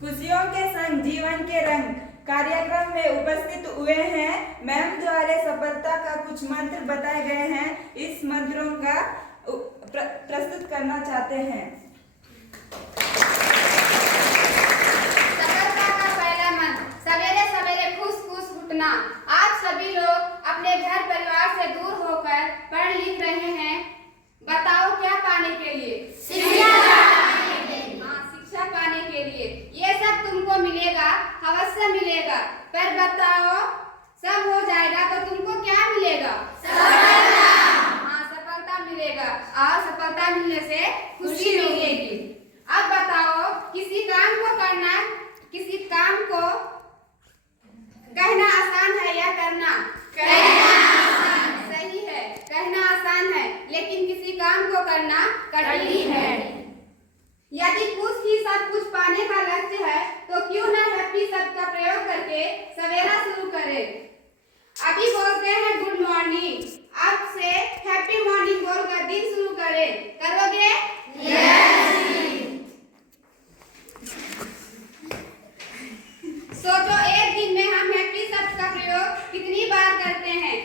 खुशियों के संग जीवन के रंग कार्यक्रम में उपस्थित हुए हैं। मैम द्वारा सफलता का कुछ मंत्र बताए गए हैं। इस मंत्रों का प्रस्तुत करना चाहते हैं। सफलता का पहला मंत्र, सवेरे सवेरे खुश खुश उठना। आज सभी लोग अपने घर परिवार से दूर होकर पढ़ लिख रहे हैं। बताओ क्या पाने के लिए? शिक्षा पाने के लिए। ये सब तुमको मिलेगा, अवश्य मिलेगा। पर बताओ, सब हो जाएगा तो तुमको क्या मिलेगा? सफलता मिलेगा और सफलता मिलने से खुशी मिलेगी। अब बताओ, किसी काम को करना, किसी काम को कहना आसान है या करना? कहना आसान। सही है, कहना आसान है, लेकिन किसी काम को करना कठिन है। यदि खुश ही सब कुछ पाने का लक्ष्य है तो क्यों न हैप्पी शब्द का प्रयोग करके सवेरा शुरू करें। अभी बोलते हैं गुड मॉर्निंग, अब से हैप्पी मॉर्निंग बोलकर दिन शुरू करें। करोगे? सोचो, एक दिन में हम हैप्पी शब्द का प्रयोग कितनी बार करते हैं?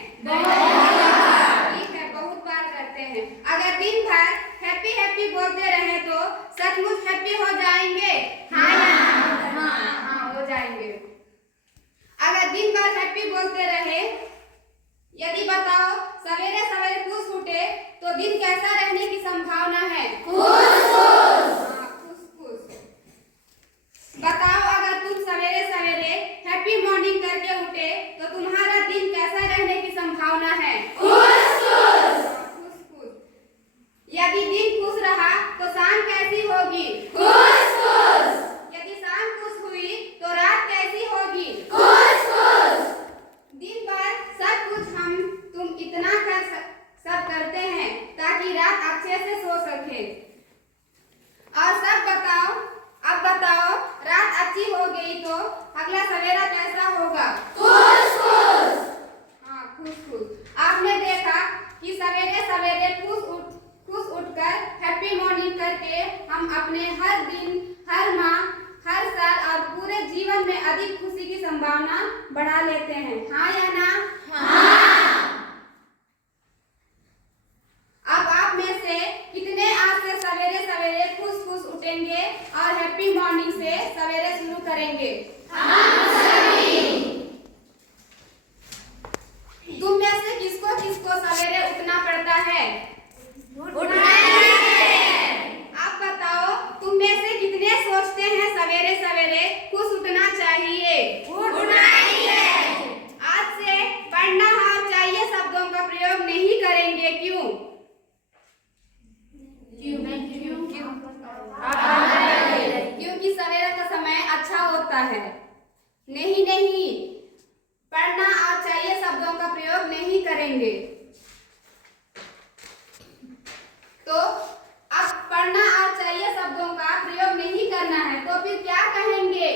ठीक है, बहुत बार करते हैं। अगर दिन भर हैप्पी हैप्पी बोलते रहे तो सचमुच हैप्पी हो जाएंगे? हाँ, हो जाएंगे। अगर दिन भर हैप्पी बोलते रहे, यदि बताओ सवेरे सवेरे खुश उठे तो दिन कैसा रहने की संभावना है? खुश। बताओ, अगर तुम सवेरे सवेरे हैप्पी मॉर्निंग करके उठे तो तुम्हारा दिन कैसा रहने की संभावना है? खुश। यदि दिन खुश रहा तो शाम कैसी होगी? खुश। यदि शाम खुश हुई तो रात कैसी होगी? खुश। दिन भर सब कुछ हम तुम इतना सब करते हैं ताकि रात अच्छे से सो सके। और सब बताओ, अब बताओ, रात अच्छी हो गई तो अगला सवेरा कैसा होगा? खुश। हाँ, खुश। आपने देखा कि सवेरे सवेरे खुश उठकर हैप्पी मॉर्निंग करके हम अपने हर दिन, हर माह, हर साल और पूरे जीवन में अधिक खुशी की संभावना बढ़ा लेते हैं। हाँ या ना? अब आप में से कितने आज से सवेरे सवेरे खुश खुश उठेंगे और हैप्पी मॉर्निंग से सवेरे शुरू करेंगे? तुम में से किसको किसको सवेरे उठना पड़ता है? आप बताओ, तुम में से कितने सोचते हैं सवेरे सवेरे खुश उठना चाहिए? आज से पढ़ना और चाहिए शब्दों का प्रयोग नहीं करेंगे। क्यों? क्योंकि सवेरे का समय अच्छा होता है। नहीं, पढ़ना और चाहिए शब्दों का प्रयोग नहीं करेंगे। तो अब पढ़ना और चाहिए शब्दों का प्रयोग नहीं करना है तो फिर क्या कहेंगे?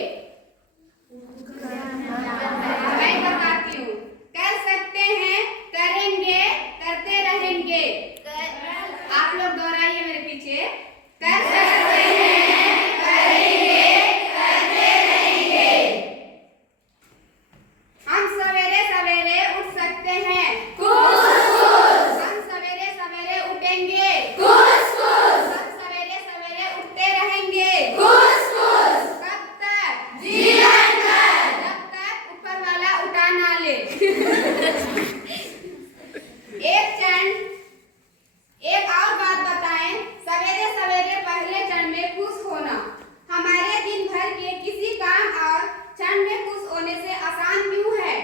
मैं बताती हूँ। कर सकते हैं, करेंगे, करते रहेंगे। आप लोग दोहराइए मेरे पीछे। कर सकते हैं, करेंगे, करते रहेंगे। हम सवेरे सवेरे उठ सकते हैं। हम सवेरे सवेरे उठेंगे। हम सवेरे सवेरे उठते रहेंगे। कब तक? जीवन भर। जब तक ऊपर वाला उठा ना ले। एक और बात बताएं, सवेरे सवेरे पहले क्षण में खुश होना हमारे दिन भर के किसी काम और क्षण में खुश होने से आसान क्यों है?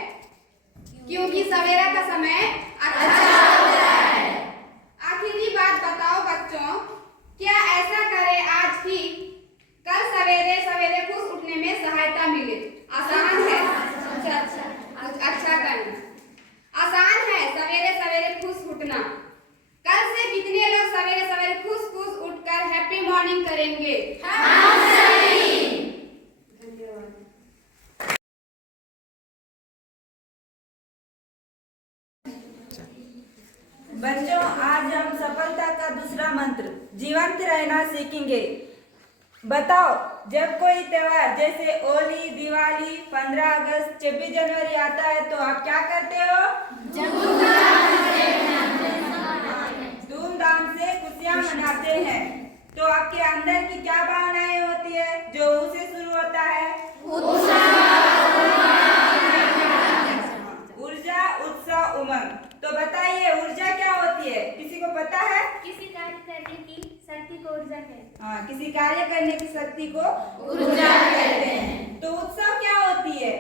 क्योंकि सवेरा का समय अच्छा होता है। आखिरी बात बताओ बच्चों, क्या ऐसा करें आज की कल सवेरे सवेरे खुश उठने में सहायता मिले? आसान है? अच्छा करना आसान बच्चों, आज हम सफलता का दूसरा मंत्र जीवंत रहना सीखेंगे। बताओ, जब कोई त्योहार जैसे होली, दिवाली, 15 अगस्त, 26 जनवरी आता है तो आप क्या करते हो? धूमधाम से खुशियां मनाते हैं। तो आपके अंदर की क्या भावनाएं होती है जो ऊ से शुरू होता है? ऊर्जा, उत्साह, उमंग। तो बताइए, ऊर्जा क्या होती है? किसी को पता है? किसी कार्य करने की शक्ति को ऊर्जा कहते हैं। हाँ, किसी कार्य करने की शक्ति को ऊर्जा कहते हैं। तो उत्साह क्या होती है?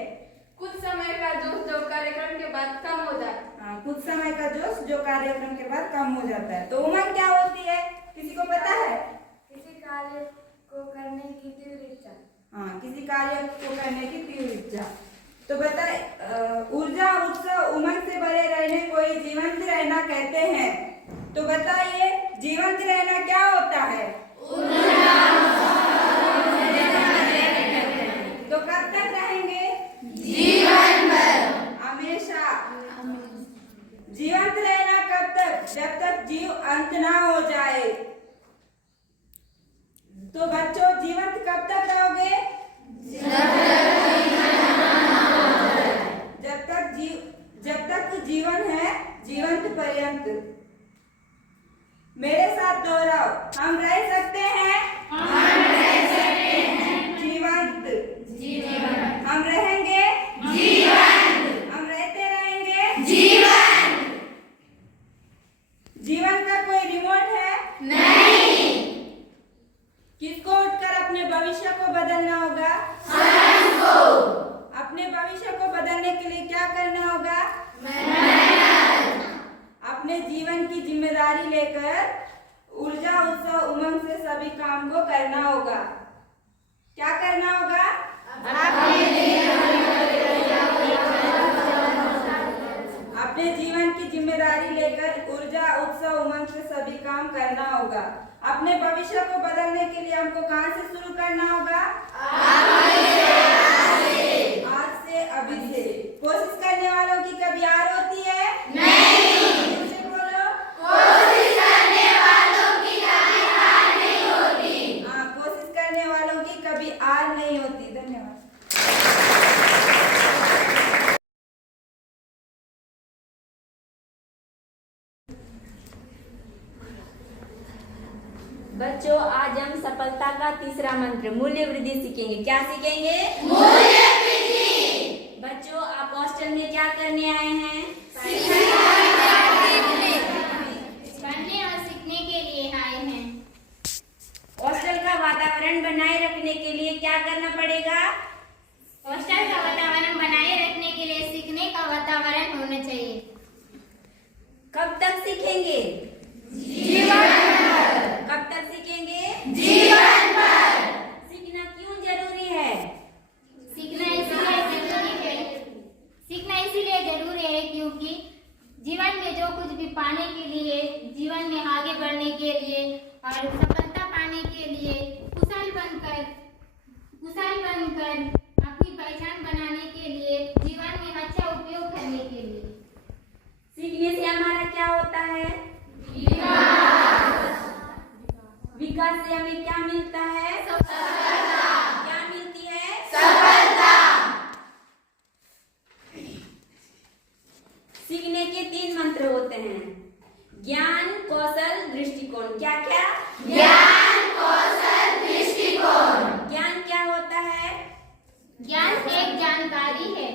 कुछ समय का जोश जो कार्यक्रम के बाद कम हो जाता है। हाँ, कुछ समय का जोश जो कार्यक्रम के बाद कम हो जाता है। तो उमंग क्या होती है? किसी को पता है? किसी कार्य को करने की तीव्र इच्छा। हाँ, किसी कार्य को करने की तीव्र इच्छा। तो बताए, ऊर्जा, उत्साह, उमंग से भरे रहने को ही जीवंत रहना कहते हैं। तो बताइए, जीवंत रहना क्या होता है? तो कब तक रहेंगे? जीवन भर, हमेशा। जीवंत रहना कब तक? जब तक जीव अंत ना हो जाए। तो बच्चों, जीवंत कब तक रहोगे? जब तक जीवन है, जीवंत पर्यंत। मेरे साथ दोहराओ, हम रह सकते हैं जीवंत। हम रहेंगे हम रहते रहेंगे जीवन का कोई रिमोट है? किसको उठकर अपने भविष्य को बदलना होगा? अपने भविष्य को बदलने के लिए क्या करना होगा? अपने जीवन की जिम्मेदारी लेकर ऊर्जा, उत्साह, उमंग से सभी काम को करना होगा। क्या करना होगा? अपने जीवन की जिम्मेदारी लेकर ऊर्जा, उत्साह, उमंग से सभी काम करना होगा। अपने भविष्य को बदलने के लिए हमको कहाँ से शुरू करना होगा? आज से, अभी से। कोशिश करने वालों की कभी हार होती है? नहीं। से बोलो, कोशिश करने वालों की कभी हार नहीं होती। हाँ, कोशिश करने वालों की कभी हार नहीं होती। धन्यवाद। बच्चों, आज हम सफलता का तीसरा मंत्र मूल्य वृद्धि सीखेंगे। क्या सीखेंगे? बच्चों, आप हॉस्टल में क्या करने आए हैं? पढ़ने और सीखने के लिए आए हैं। हॉस्टल का वातावरण बनाए रखने के लिए क्या करना पड़ेगा? हॉस्टल का वातावरण बनाए रखने के लिए सीखने का वातावरण होना चाहिए। कब तक सीखेंगे? कब तक सीखेंगे? सीखना क्यों जरूरी है? सीखना इसीलिए जरूरी है क्योंकि जीवन में जो कुछ भी पाने के लिए, जीवन में आगे बढ़ने के लिए और सफलता पाने के लिए कुशल बनकर अपनी पहचान बनाने के लिए, जीवन में अच्छा उपयोग करने के लिए। सीखने से हमारा क्या होता है? विकास से हमें क्या मिलता है? क्या मिलती है? सीखने के 3 मंत्र होते हैं: ज्ञान, कौशल, दृष्टिकोण। क्या क्या? ज्ञान क्या होता है? ज्ञान एक जानकारी है।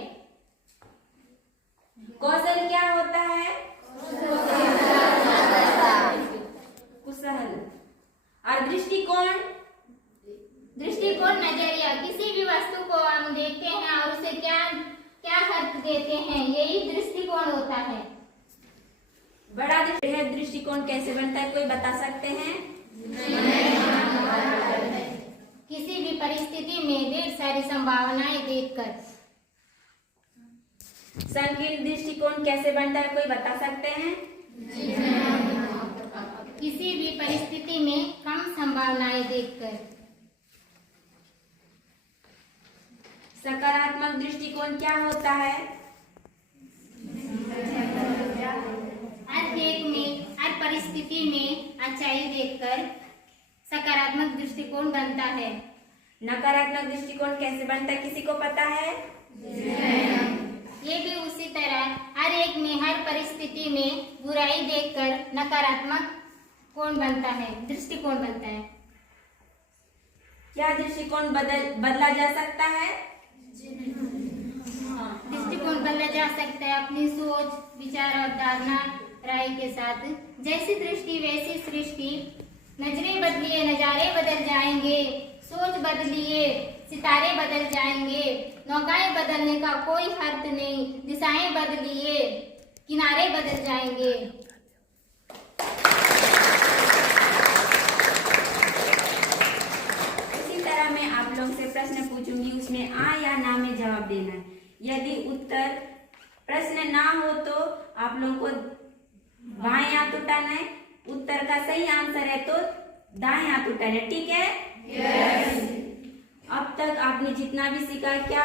कौशल क्या होता है? कुशल। और दृष्टिकोण? दृष्टिकोण नजरिया, किसी भी वस्तु को हम देखते हैं और उसे क्या अर्थ देते हैं, यही दृष्टिकोण होता है। बड़ा दृष्टिकोण कैसे बनता है, कोई बता सकते हैं? किसी भी परिस्थिति में ढेर सारी संभावनाएं देखकर। संकीर्ण दृष्टिकोण कैसे बनता है, कोई बता सकते हैं? किसी भी परिस्थिति में कम संभावनाएं देखकर। सकारात्मक दृष्टिकोण क्या होता है? हर एक में परिस्थिति में अच्छाई देखकर सकारात्मक दृष्टिकोण बनता है। नकारात्मक दृष्टिकोण कैसे बनता है, किसी को पता है? ये भी उसी तरह हर एक में हर परिस्थिति में बुराई देखकर नकारात्मक कोण बनता है, दृष्टिकोण बनता है। क्या दृष्टिकोण बदला जा सकता है? दृष्टिकोण बदला जा सकता है अपनी सोच, विचार और धारणा राय के साथ। जैसी दृष्टि वैसी सृष्टि। नजरें बदलिए नजारे बदल जाएंगे, सोच बदलिए सितारे बदल जाएंगे। नौकाएं बदलने का कोई अर्थ नहीं, दिशाएं बदलिए किनारे बदल जाएंगे। इसी तरह मैं आप लोगों से प्रश्न पूछूंगी, उसमें आ या ना में जवाब देना है। यदि उत्तर प्रश्न ना हो तो आप लोगों को बाएं हाथ उठाना है, उत्तर का सही आंसर है तो दाएं हाथ उठाना है, ठीक है? यस। अब तक आपने जितना भी सीखा, क्या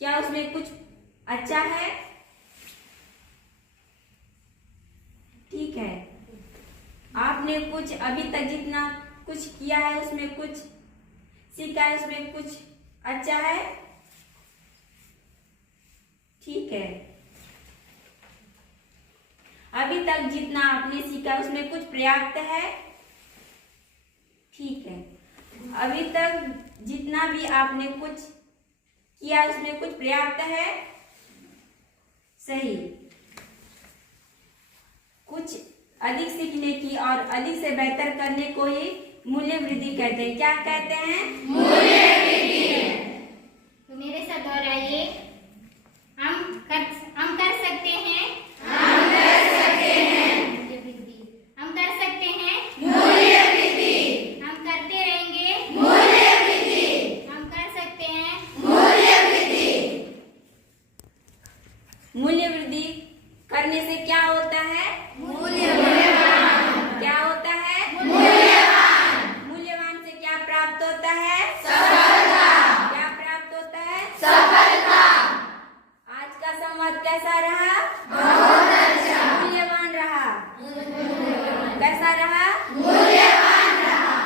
क्या उसमें कुछ अच्छा है? ठीक है। आपने कुछ अभी तक जितना कुछ किया है उसमें कुछ सीखा है, उसमें कुछ अच्छा है? ठीक है। अभी तक जितना आपने सीखा उसमें कुछ पर्याप्त है? ठीक है। अभी तक जितना भी आपने कुछ किया उसमें कुछ पर्याप्त है? सही। कुछ अधिक सीखने की और अधिक से बेहतर करने को ही मूल्य वृद्धि कहते हैं। क्या कहते हैं? मूल्य वृद्धि। तो मेरे साथ दोहराइए। हम कर सकते हैं, मूल्य वृद्धि। हम कर सकते हैं, मूल्य वृद्धि। हम करते रहेंगे, मूल्य वृद्धि। हम कर सकते हैं। मूल्य वृद्धि। मूल्य वृद्धि करने से क्या होता है? मूल्यवान। क्या होता है? मूल्यवान। मूल्यवान से क्या प्राप्त होता है? सफलता। क्या प्राप्त होता है? सफलता। आज का संवाद कैसा रहा? बहुत अच्छा। मूल्यवान रहा। कैसा रहा? मूल्यवान रहा।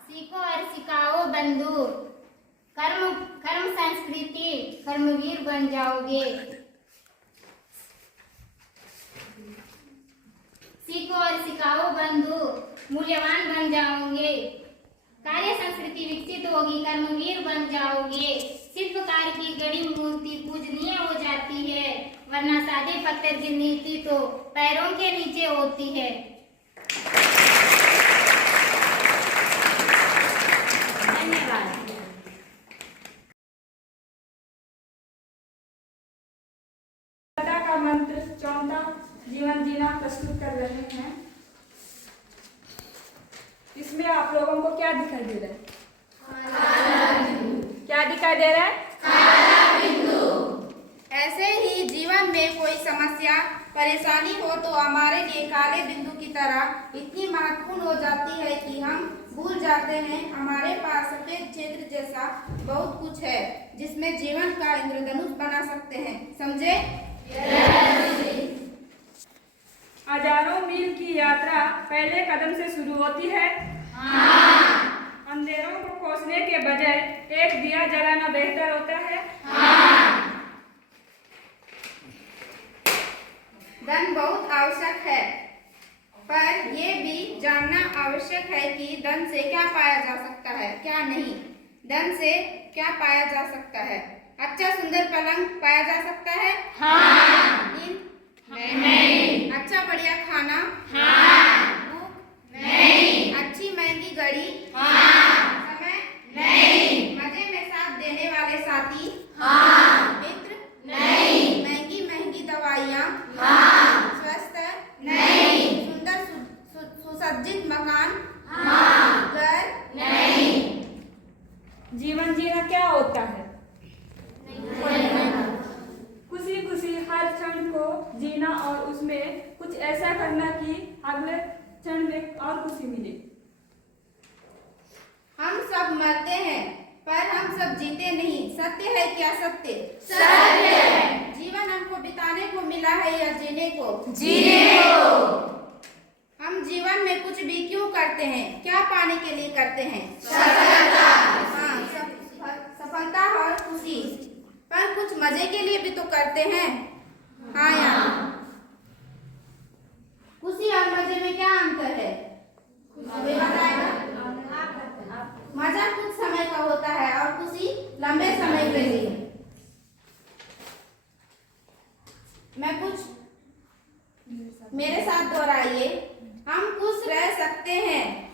सीखो और सिखाओ बंधु, कर्म संस्कृति कर्मवीर बन जाओगे। सीखो और सिखाओ बंधु, मूल्यवान बन जाओगे। कार्य संस्कृति विकसित होगी, कर्मवीर बन जाओगे। शिल्पकार की गढ़ी मूर्ति पूजनीय हो जाती है, वरना सादे पत्थर की नीति तो पैरों के नीचे होती है। धन्यवाद। का मंत्र चौथा जीवन जीना प्रस्तुत कर रहे हैं। इसमें आप लोगों को क्या दिखाई दे रहा है? क्या दिखाई दे रहा है? ऐसे ही जीवन में कोई समस्या परेशानी हो तो हमारे लिए काले बिंदु की तरह इतनी महत्वपूर्ण हो जाती है कि हम भूल जाते हैं हमारे पास सफेद क्षेत्र जैसा बहुत कुछ है जिसमें जीवन का इंद्रधनुष बना सकते हैं। समझे? हजारों मील की यात्रा पहले कदम से शुरू होती है। अंधेरों को खोजने के बजाय एक दिया जलाना बेहतर होता है। धन बहुत आवश्यक है, पर यह भी जानना आवश्यक है कि धन से क्या पाया जा सकता है, क्या नहीं। धन से क्या पाया जा सकता है? अच्छा सुंदर पलंग पाया जा सकता है? नींद? नहीं। अच्छा बढ़िया खाना? भूख? नहीं। अच्छी महंगी घड़ी? समय? नहीं। मजे में साथ देने वाले साथी? मित्र? नहीं। महंगी महंगी दवाइयाँ? स्वस्थ? नहीं। सुंदर सुसज्जित मकान? घर? नहीं। जीवन जीना क्या होता है? खुशी खुशी हर क्षण को जीना और उसमें कुछ ऐसा करना कि अगले क्षण में और खुशी मिले। हम सब मरते हैं पर हम सब जीते नहीं। सत्य है क्या? सत्य सत्य। जीवन हमको बिताने को मिला है या जीने को? जीने को। हम हम जीवन में कुछ भी क्यों करते हैं? क्या पाने के लिए करते हैं? हाँ, सफलता और खुशी। पर कुछ मजे के लिए भी तो करते हैं। हाँ यार, खुशी और मजे में क्या अंतर है? कोई बताएगा? मजा कुछ समय का होता है और खुशी लंबे समय के लिए। मैं कुछ मेरे साथ दोहराइए। हम खुश रह सकते हैं